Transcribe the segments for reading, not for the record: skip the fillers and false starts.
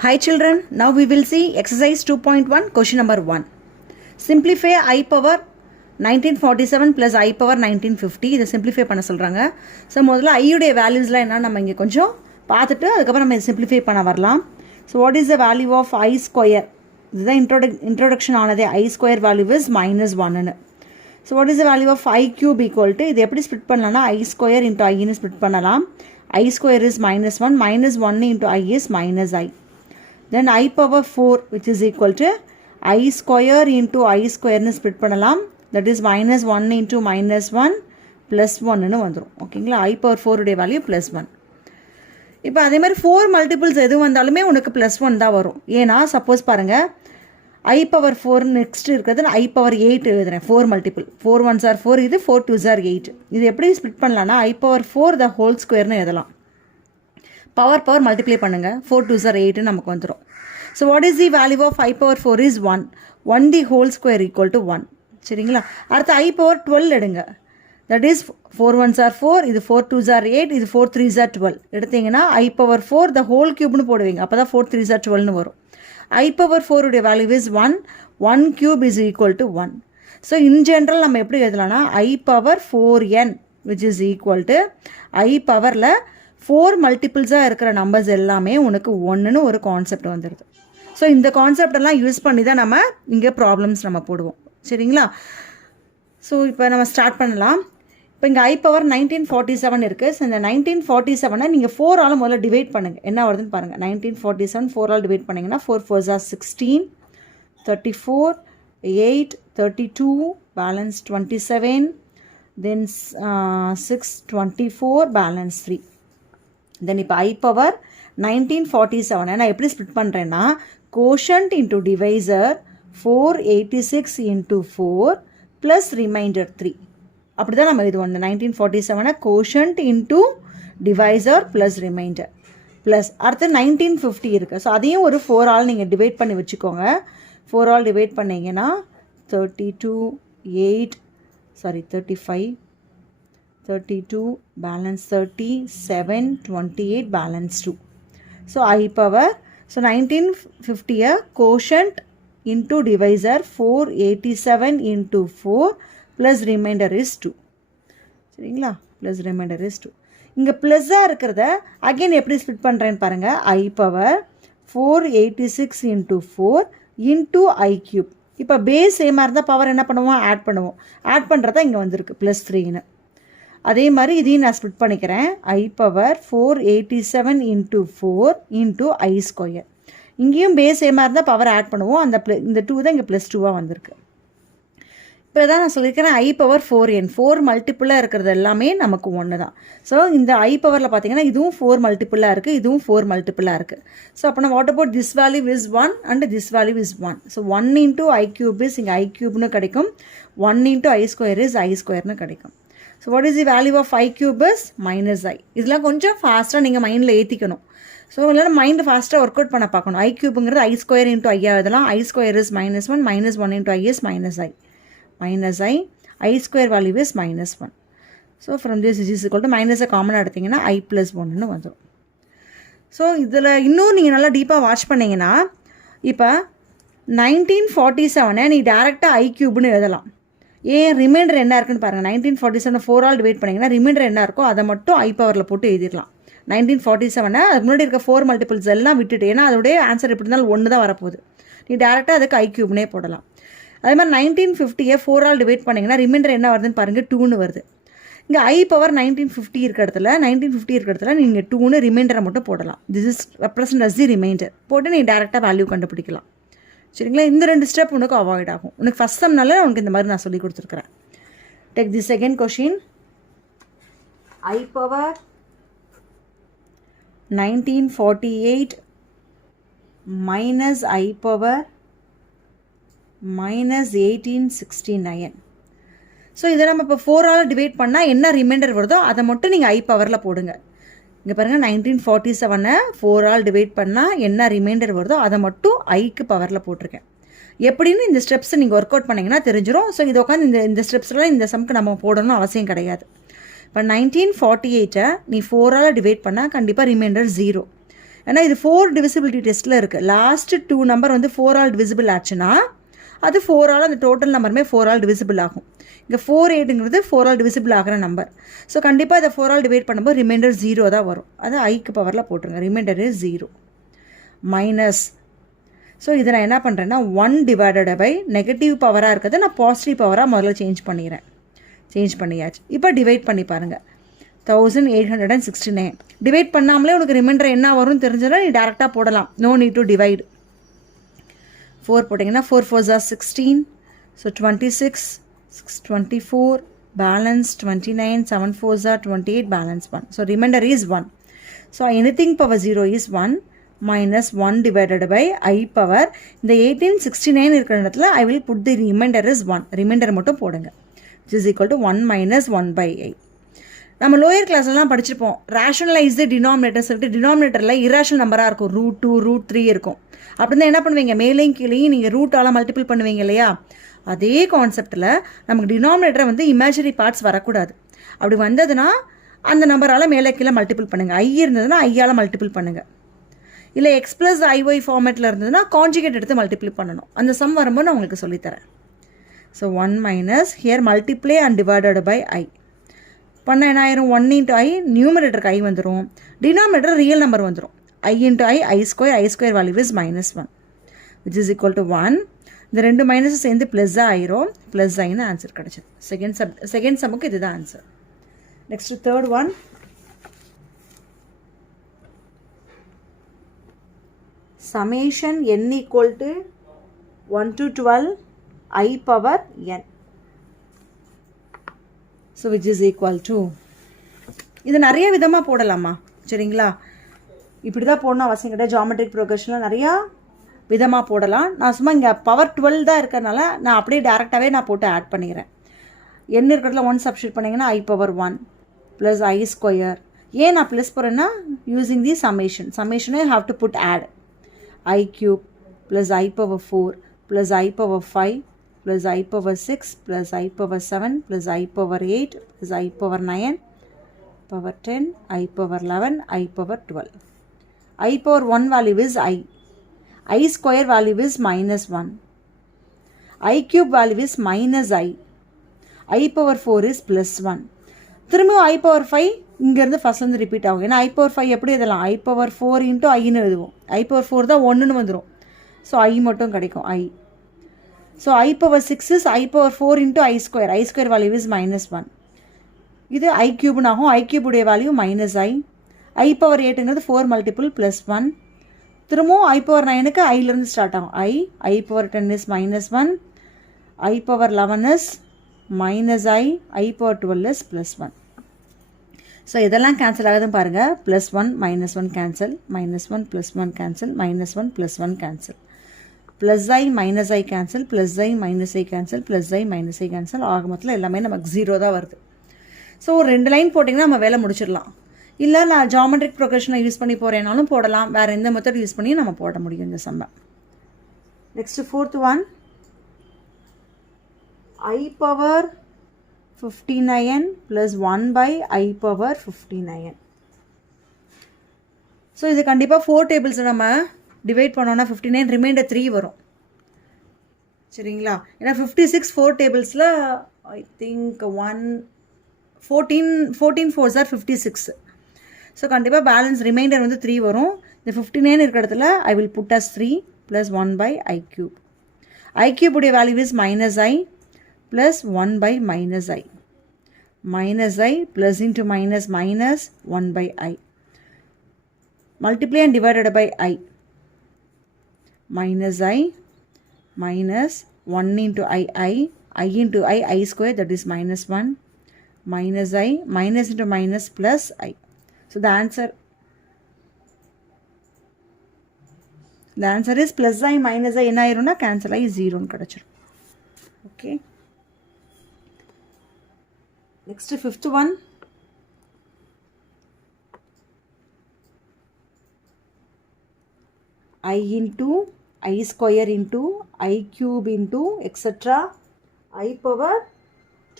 Hi children, now we will see exercise 2.1 question number 1. Simplify I power 1947 plus I power 1950. இதை simplify பண்ண சொல்கிறாங்க. So முதல்ல ஐயுடைய வேல்யூஸ்லாம் என்ன நம்ம இங்கே கொஞ்சம் பார்த்துட்டு அதுக்கப்புறம் நம்ம simplify பண்ண வரலாம். So what is the value of I square? இதுதான் இன்ட்ரோடக்ஷன் ஆனதே. I square value is -1. So what is the value of I cube equal to இது எப்படி ஸ்ப்ளிட் பண்ணலாம்னா ஐ ஸ்கொயர் இன்ட்டு ஐன்னு ஸ்ப்ளிட் பண்ணலாம். I square is -1, -1 into I is -I. Then I power 4 which is equal to I square into I square னு split பண்ணலாம். That is -1 into -1 plus 1 னு வந்துரும். ஓகேங்களா? I power 4 உடைய value +1. இப்போ அதே மாதிரி 4 மல்டிபிள்ஸ் எது வந்தாலுமே உனக்கு +1 தான் வரும். ஏன்னா சப்போஸ் பாருங்கள் I power 4 நெக்ஸ்ட் இருக்கிறது I power 8 எழுதுறேன். 4 மல்டிபிள் 4 1s are 4, இது 4 2s are 8. இது எப்படி ஸ்ப்ளிட் பண்ணலான்னா I power 4 the whole squareனு எழுதலாம். பவர் மல்டிப்ளை பண்ணுங்கள். 4 2s are 8 நமக்கு வந்துடும். So what is the value of I power 4 is 1. 1 the whole square equal to 1. சரிங்களா? அடுத்து I power 12 எடுங்க. தட் இஸ் 4 1s are 4, இது 4 2s are 8, இது 4 3s are 12. எடுத்தீங்கன்னா I power 4 the whole cube போடுவீங்க. அப்போ தான் 4 3s are 12னு வரும். I power 4 உடைய value is 1. 1 cube is equal to 1. So in general நம்ம எப்படி எழுதலாம்னா I power 4n which is equal to I பவரில் 4 மல்டிபிள்ஸாக இருக்கிற நம்பர்ஸ் எல்லாமே உனக்கு 1ன்னு ஒரு கான்செப்ட் வந்துடுது. ஸோ இந்த கான்செப்டெல்லாம் யூஸ் பண்ணி தான் நம்ம இங்கே ப்ராப்ளம்ஸ் நம்ம போடுவோம். சரிங்களா? ஸோ இப்போ நம்ம ஸ்டார்ட் பண்ணலாம். இப்போ இங்கே I power 1947 இருக்குது. ஸோ இந்த 1947 நீங்கள் 4 ஆல் முதல்ல டிவைட் பண்ணுங்கள். என்ன வருதுன்னு பாருங்கள். 1947 4 ஆல் டிவைட் பண்ணிங்கன்னா 4 4s are 16, 34, 8, 32, balance 27, then 6, 24, balance 3. தென் இப்போ I power 1947 நான் எப்படி ஸ்ப்ளிட் பண்ணுறேன்னா quotient into divisor 486 into 4 plus reminder 3. அப்படி தான் நம்ம இது ஒன்று 1947 quotient into divisor plus reminder plus அடுத்து 1950 இருக்குது. ஸோ அதையும் ஒரு 4 ஆல் நீங்கள் டிவைட் பண்ணி வச்சுக்கோங்க. 4 ஆல் டிவைட் பண்ணிங்கன்னா 35, 32, balance 30, 7, 28, balance 2. So I power, so 1950 quotient into divisor 487 into 4 plus remainder is 2. சரிங்களா? plus remainder is 2. இங்கே ப்ளஸ்ஸாக இருக்கிறத அகெயின் எப்படி ஸ்ப்ளிட் பண்ணுறேன்னு பாருங்கள். I power 486 into 4 into I cube. இப்போ பேஸ் சேமாக இருந்தால் பவர் என்ன பண்ணுவோம்? ஆட் பண்ணுவோம். ஆட் பண்ணுறதா இங்கே வந்திருக்கு +3ன்னு. அதே மாதிரி இதையும் நான் ஸ்ப்ளிட் பண்ணிக்கிறேன். I power 487 into 4 into I square. இங்கேயும் பேஸ் சேமாக இருந்தால் பவர் ஆட் பண்ணுவோம். இந்த 2 தான் இங்கே +2 வந்திருக்கு. இப்போ தான் நான் சொல்லியிருக்கிறேன் I power 4n 4 மல்டிப்புளாக இருக்கிறது எல்லாமே நமக்கு 1 தான். ஸோ இந்த I பவரில் பார்த்தீங்கன்னா இதுவும் 4 மல்டிப்புளாக இருக்குது, இதுவும் 4 மல்டிப்புளாக இருக்குது. ஸோ அப்போ நான் what about this value is 1 and this value is 1. So 1 into I cube is இங்கே I cube கிடைக்கும். 1 into I square is I ஸ்கொயர்னு கிடைக்கும். So what is the value of I cube is -I. இதெல்லாம் கொஞ்சம் ஃபாஸ்ட்டாக நீங்கள் மைண்டில் ஏற்றிக்கணும். ஸோ இல்லைனா மைண்டு ஃபாஸ்ட்டாக ஒர்க் அவுட் பண்ண பார்க்கணும். I cube I square into I எழுதலாம். I square is -1, -1 into I is -I. I square value is -1. So from this is equal to minus காமனாக எடுத்திங்கன்னா I plus 1ன்னு வந்துடும். ஸோ இதில் இன்னும் நீங்கள் நல்லா டீப்பாக வாட்ச் பண்ணிங்கன்னா இப்போ 1947 நீ டேரெக்டாக I cube எழுதலாம். ஏன் ரிமைண்டர் என்ன இருக்குன்னு பாருங்கள். 1947 4 ஆல் டிவைட் பண்ணிங்கன்னா ரிமைண்டர் என்ன இருக்கோ அதை மட்டும் I பவரில் போட்டு எழுதிடலாம். 1947 அதுக்கு முன்னாடி இருக்க 4 மல்டிபிள்ஸ் எல்லாம் விட்டுட்டு, ஏன்னா அதோடைய ஆன்சர் எப்படி இருந்தாலும் 1 தான் வரப்போகுது. நீ டேரெக்டாக அதுக்கு I cube போடலாம். அதே மாதிரி 1950 4 ஆல் டிவைட் பண்ணிங்கன்னா ரிமைண்டர் என்ன வருதுன்னு பாருங்கள். 2ன்னு வருது. இங்கே I power 1950 இருக்கிற இடத்துல நீங்கள் 2ன்னு ரிமைண்டரை மட்டும் போடலாம். This is represent as the reminder போட்டு நீ டேரெக்டாக வேல்யூ கண்டுபிடிக்கலாம். சரிங்களா? இந்த 2 ஸ்டெப் உனக்கு அவாய்ட் ஆகும். உனக்கு ஃபஸ்ட் சம்னால உனக்கு இந்த மாதிரி நான் சொல்லி கொடுத்துருக்குறேன். Take the second question. I power 1948 minus I power -1869. So இதை நம்ம இப்போ 4 ஆல் டிவைட் பண்ணால் என்ன ரிமைண்டர் வருதோ அதை மட்டும் நீங்கள் I பவரில் போடுங்க. இங்கே பாருங்கள் 1947 4 ஆல் டிவைட் பண்ணால் என்ன ரிமைண்டர் வருதோ அதை மட்டும் Iக்கு பவரில் போட்டிருக்கேன். எப்படின்னு இந்த ஸ்டெப்ஸை நீங்கள் ஒர்க் அவுட் பண்ணிங்கன்னா தெரிஞ்சிடும். ஸோ இது உட்காந்து இந்த ஸ்டெப்ஸ்லாம் இந்த சம்க்கு நம்ம போடணும்னு அவசியம் கிடையாது. இப்போ 1948 நீ 4 ஆல் டிவைட் பண்ணால் கண்டிப்பாக ரிமைண்டர் 0. ஏன்னா இது 4 டிவிசிபிலிட்டி டெஸ்ட்டில் இருக்குது. லாஸ்ட்டு 2 நம்பர் வந்து 4 ஆல் டிவிசிபிள் ஆச்சுன்னா அது 4 ஆல் அந்த டோட்டல் நம்பருமே 4 ஆல் டிவிசிபிள் ஆகும். இங்கே 4/8ங்கிறது 4 ஆல் டிவிசிபிள் ஆகிற நம்பர். ஸோ கண்டிப்பாக இதை 4 ஆல் டிவைட் பண்ணும்போது ரிமைண்டர் 0 தான் வரும். அது ஐக்கு பவரில் போட்டுருங்க. Reminder is 0 minus. ஸோ இதை நான் என்ன பண்ணுறேன்னா 1 டிவைடட் பை நெகட்டிவ் பவராக இருக்கிறது நான் பாசிட்டிவ் பவராக முதல்ல சேஞ்ச் பண்ணியாச்சு. இப்போ டிவைட் பண்ணி பாருங்கள். 1869 டிவைட் பண்ணாமலே உனக்கு ரிமைண்டர் என்ன வரும்னு தெரிஞ்சதுன்னா நீ டேரெக்டாக போடலாம். No need to divide. 4 போட்டிங்கன்னா 4 4s are 16. So 26, 6 24, balance 29, 7 4s are 28, balance 1. So remainder is 1. So anything power 0 is 1 minus 1 divided by I power. இந்த 1869 இருக்கிற இடத்துல I will put the remainder is 1. Reminder மட்டும் போடுங்க. which is equal to 1 minus 1 by 8. நம்ம lower கிளாஸ்லாம் படிச்சிருப்போம். Rationalise denominator சொல்லிட்டு டினாமினேட்டரில் இராஷனல் நம்பராக இருக்கும். √2 √3 இருக்கும். அப்படி தான் என்ன பண்ணுவீங்க, மேலேயும் கீழேயும் நீங்கள் ரூட்டால் மல்டிபிள் பண்ணுவீங்க இல்லையா? அதே கான்செப்டில் நமக்கு டினாமினேட்டரை வந்து இமேஜினரி பார்ட்ஸ் வரக்கூடாது. அப்படி வந்ததுன்னா அந்த நம்பரால் மேலே கீழே மல்டிபிள் பண்ணுங்கள். ஐ இருந்ததுன்னா ஐயால் மல்டிபிள் பண்ணுங்கள். இல்லை எக்ஸ் ப்ளஸ் ஐஒய் ஃபார்மேட்டில் இருந்ததுன்னா கான்ஜுகேட் எடுத்து மல்டிபிள் பண்ணணும். அந்த சம் வரும்போது நான் உங்களுக்கு சொல்லித்தரேன். So 1 minus here multiply and divided by I பண்ண என்ன ஆயிரும், 1 இன்ட்டு ஐ நியூமரேட்டருக்கு ஐ வந்துடும், டினாமினேட்டர் ரியல் நம்பர் வந்துடும். I into I square value is -1 which is equal to 1. இந்த 2 மைனஸும் சேர்ந்து ப்ளஸ்ஸாக ஆயிரும். ப்ளஸ் ஐன்னு ஆன்சர் கிடச்சிது. செகண்ட் சம்முக்கு இதுதான் answer. Next third one. summation n equal to 1 to 12 I power n. So which is equal to, இது நிறைய விதமாக போடலாமா? சரிங்களா, இப்படி தான் போடணும் அவசியம் கிடையாது. ஜாமெட்ரிக் ப்ரோக்ரஷனில் நிறையா விதமாக போடலாம். நான் சும்மா இங்கே பவர் 12 தான் இருக்கிறதுனால நான் அப்படியே டேரெக்டாகவே நான் போட்டு ஆட் பண்ணிக்கிறேன். n இருக்கிறதுல 1 சப்ஸ்டியூட் பண்ணிங்கன்னா I power 1 ப்ளஸ் I ஸ்கொயர். ஏன் நான் ப்ளஸ் போகிறேன்னா யூஸிங் தி சம்மேஷனை have to put add. I cube plus I power 4 plus I power 5 plus I power 6 plus I power 7 plus I power 8 plus I power 9 power 10 I power 11 I power 12. I power 1 value is I square value is -1, I cube value is I power 4 is +1. திரும்ப I power 5 இங்கேருந்து first வந்து repeat ஆகும். ஏன்னா I power 5 எப்படி எழுதலாம், I power 4 into ஐன்னு எழுதுவோம். I power 4 தான் 1ன்னு வந்துடும். ஸோ I மட்டும் கிடைக்கும் I. So I power 6 is I power 4 இன்ட்டு I ஸ்கொயர் வேல்யூ இஸ் -1. இது I கியூப்னு ஆகும். I கியூபுடைய வேல்யூ -I. I power 8ங்கிறது 4 மல்டிபிள் +1. திரும்பவும் I power 9க்கு ஐலேருந்து ஸ்டார்ட் ஆகும். I power 10 is -1, I power 11 is -I power 12 is +1. So இதெல்லாம் கேன்சல் ஆகுதுன்னு பாருங்கள். +1 -1 cancel, -1 +1 cancel, -1 +1 cancel, +I -I cancel, +I -I cancel, +I -I cancel. ஆக மொத்தத்தில் எல்லாமே நமக்கு 0 தான் வருது. ஸோ ஒரு 2 லைன் போட்டிங்கன்னா நம்ம வேலை முடிச்சிடலாம். இல்லை நான் ஜாமெட்ரிக் ப்ரோக்ரஷனை யூஸ் பண்ணி போகிறேனாலும் போடலாம். வேறு எந்த மெத்தட் யூஸ் பண்ணி நம்ம போட முடியும் இந்த சம்மை. Next fourth one. I power 59 plus 1 by I power 59. So இது கண்டிப்பாக 4 டேபிள்ஸ் நம்ம டிவைட் பண்ணோன்னா 59 ரிமைண்டர் 3 வரும். சரிங்களா, ஏன்னா 56 4 டேபிள்ஸில் I think 14 4s are 56. So கண்டிப்பாக பேலன்ஸ் ரிமைண்டர் வந்து 3 வரும். இந்த 59 இருக்கிற இடத்துல I will put as 3 plus 1 by I cube. I cube உடைய value is -I plus 1 by -I. -I plus into minus 1 by I. Multiply and divided by I. -I minus 1 into I into I square, that is -1, -I minus into minus plus I. So the answer is +I -I என்ன ஆயிரும்னா cancel ஆகி 0ன்னு கிடச்சிரும். Okay, next fifth one. I into I square into I cube into etc. I power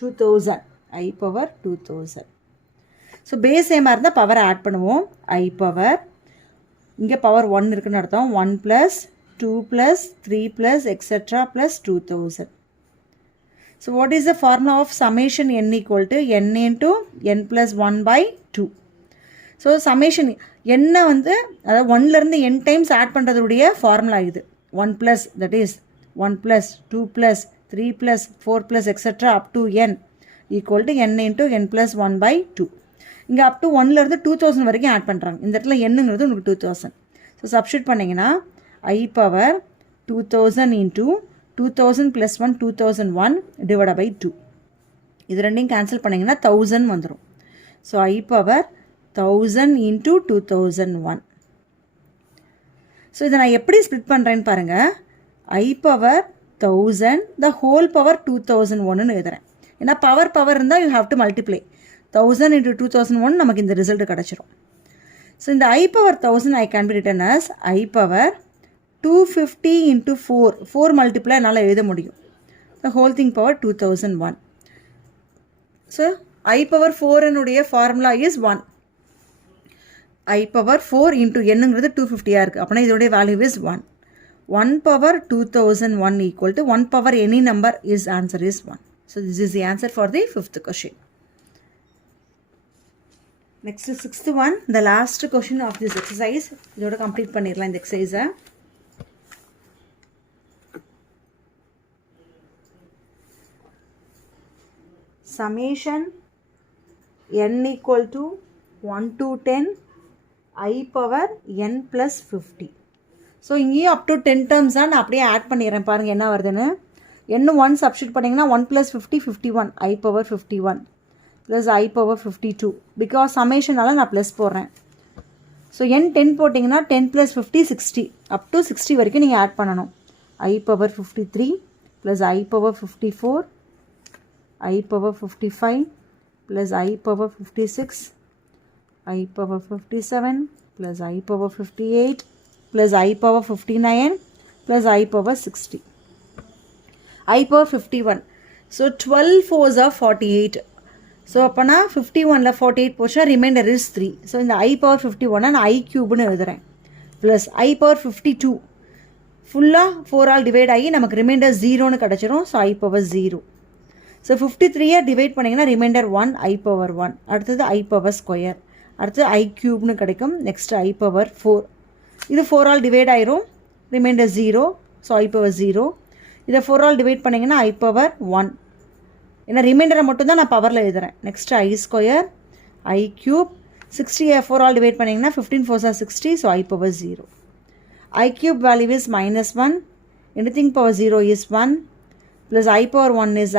2000. I power 2000. So base சேமாக இருந்தால் power add பண்ணுவோம். I power இங்கே power 1 இருக்குன்னு அர்த்தம். 1 + 2 + 3 + etc. + 2000. So what is the formula of summation n equal to n into n plus 1 by 2. So summation என்ன வந்து அதாவது 1லேருந்து n times add பண்ணுறதுடைய formula இது. 1 + that is 1 + 2 + 3 + 4 + etc. up to n equal to n into n plus 1 by 2. இங்கே up to 1லேருந்து 2000 வரைக்கும் add பண்ணுறாங்க. இந்த இடத்துல என்னங்கிறது உங்களுக்கு 2000. ஸோ சப்ஸ்டியூட் பண்ணிங்கன்னா I power 2000 into 2000 + 1 2001 divided by 2. இது ரெண்டையும் கேன்சல் பண்ணிங்கன்னா 1000 வந்துடும். So I power 1000 into 2001. So இதை நான் எப்படி ஸ்ப்ளிட் பண்ணுறேன்னு பாருங்கள். I power 1000 the whole power 2001ன்னு எழுதுறேன். ஏன்னா பவர் இருந்தால் you have to multiply. 1000 into 2001 நமக்கு இந்த ரிசல்ட் கிடச்சிரும். ஸோ இந்த I power 1000 I can be written as I power 250 into 4 multiply என்னால் எழுத முடியும். the whole thing power 2001. So I power 4னுடைய formula is 1. I power 4 into என்னங்கிறது 250 இருக்குது. அப்படின்னா இதோடைய value is 1. 1 power 2001 equal to 1 power any number is answer is 1. So this is the answer for the 5th question. Next 6th one, the last question of this exercise. இதோட complete பண்ணிடலாம் இந்த exercise. Summation n equal to 1 to 10 I power n plus 50. So இங்கேயும் up to 10 terms தான் நான் அப்படியே add பண்ணிடுறேன். பாருங்கள் என்ன வருதுன்னு. n 1 சப்ஸ்டியூட் பண்ணிங்கன்னா 1 + 50 51 I power 51 ப்ளஸ் I power 52. பிகாஸ் சமேஷனால் நான் ப்ளஸ் போடுறேன். ஸோ n 10 போட்டிங்கன்னா 10 + 50 60. அப் டு 60 வரைக்கும் நீங்கள் ஆட் பண்ணணும். I power 53 plus I power 54 I power 55 plus I power 56 I power 57 plus I power 58 plus I power 59 plus I power 60 I power 51. So 12 4s are 48. So அப்பனா 51ல 48 போச்சா reminder is 3. So இந்த I power 51 நான் I cube எழுதுறேன். Plus I power 52 ஃபுல்லாக 4ஆல் divide ஆகி நமக்கு reminder 0ன்னு கிடச்சிரும். So I power 0. So 53 divide பண்ணிங்கன்னா ரிமைண்டர் 1 I power 1. அடுத்தது I power ஸ்கொயர். அடுத்தது I cube கிடைக்கும். Next I power 4. இது 4ஆல் டிவைட் ஆயிரும். ரிமைண்டர் 0. So I power 0. இதை 4ஆல் டிவைட் பண்ணிங்கன்னா I power 1. ஏன்னா ரிமைண்டரை மட்டும்தான் நான் பவரில் எழுதுறேன். Next I square I cube 60 4ஆல் டிவைட் பண்ணிங்கன்னா 15 4s are 60. So I power 0. I cube value is -1. Anything power 0 is 1. Plus I power 1 is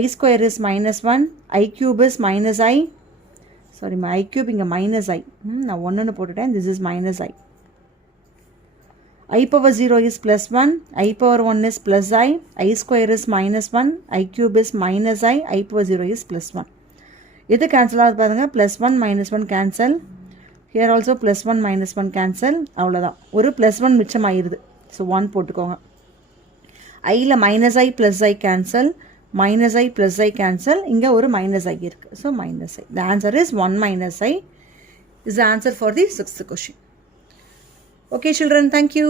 I square is -1. I cube is minus I. Sorry, my I cube இங்கே minus I. நான் 1ன்னு போட்டுட்டேன். This is minus I. I power 0 is +1. I power 1 is plus I square is -1. I cube is minus I power 0 is +1. இது cancel ஆகுது பாருங்க. +1 -1 cancel. Here also +1 -1 cancel. அவ்வளோதான். ஒரு +1 மிச்சம் ஆயிடுது. ஸோ 1 போட்டுக்கோங்க. ஐயில் -I plus I cancel. -I plus I cancel. இங்கே ஒரு -I இருக்குது. So -I. The answer is 1 - I is the answer for the 6th question. Okay children, thank you.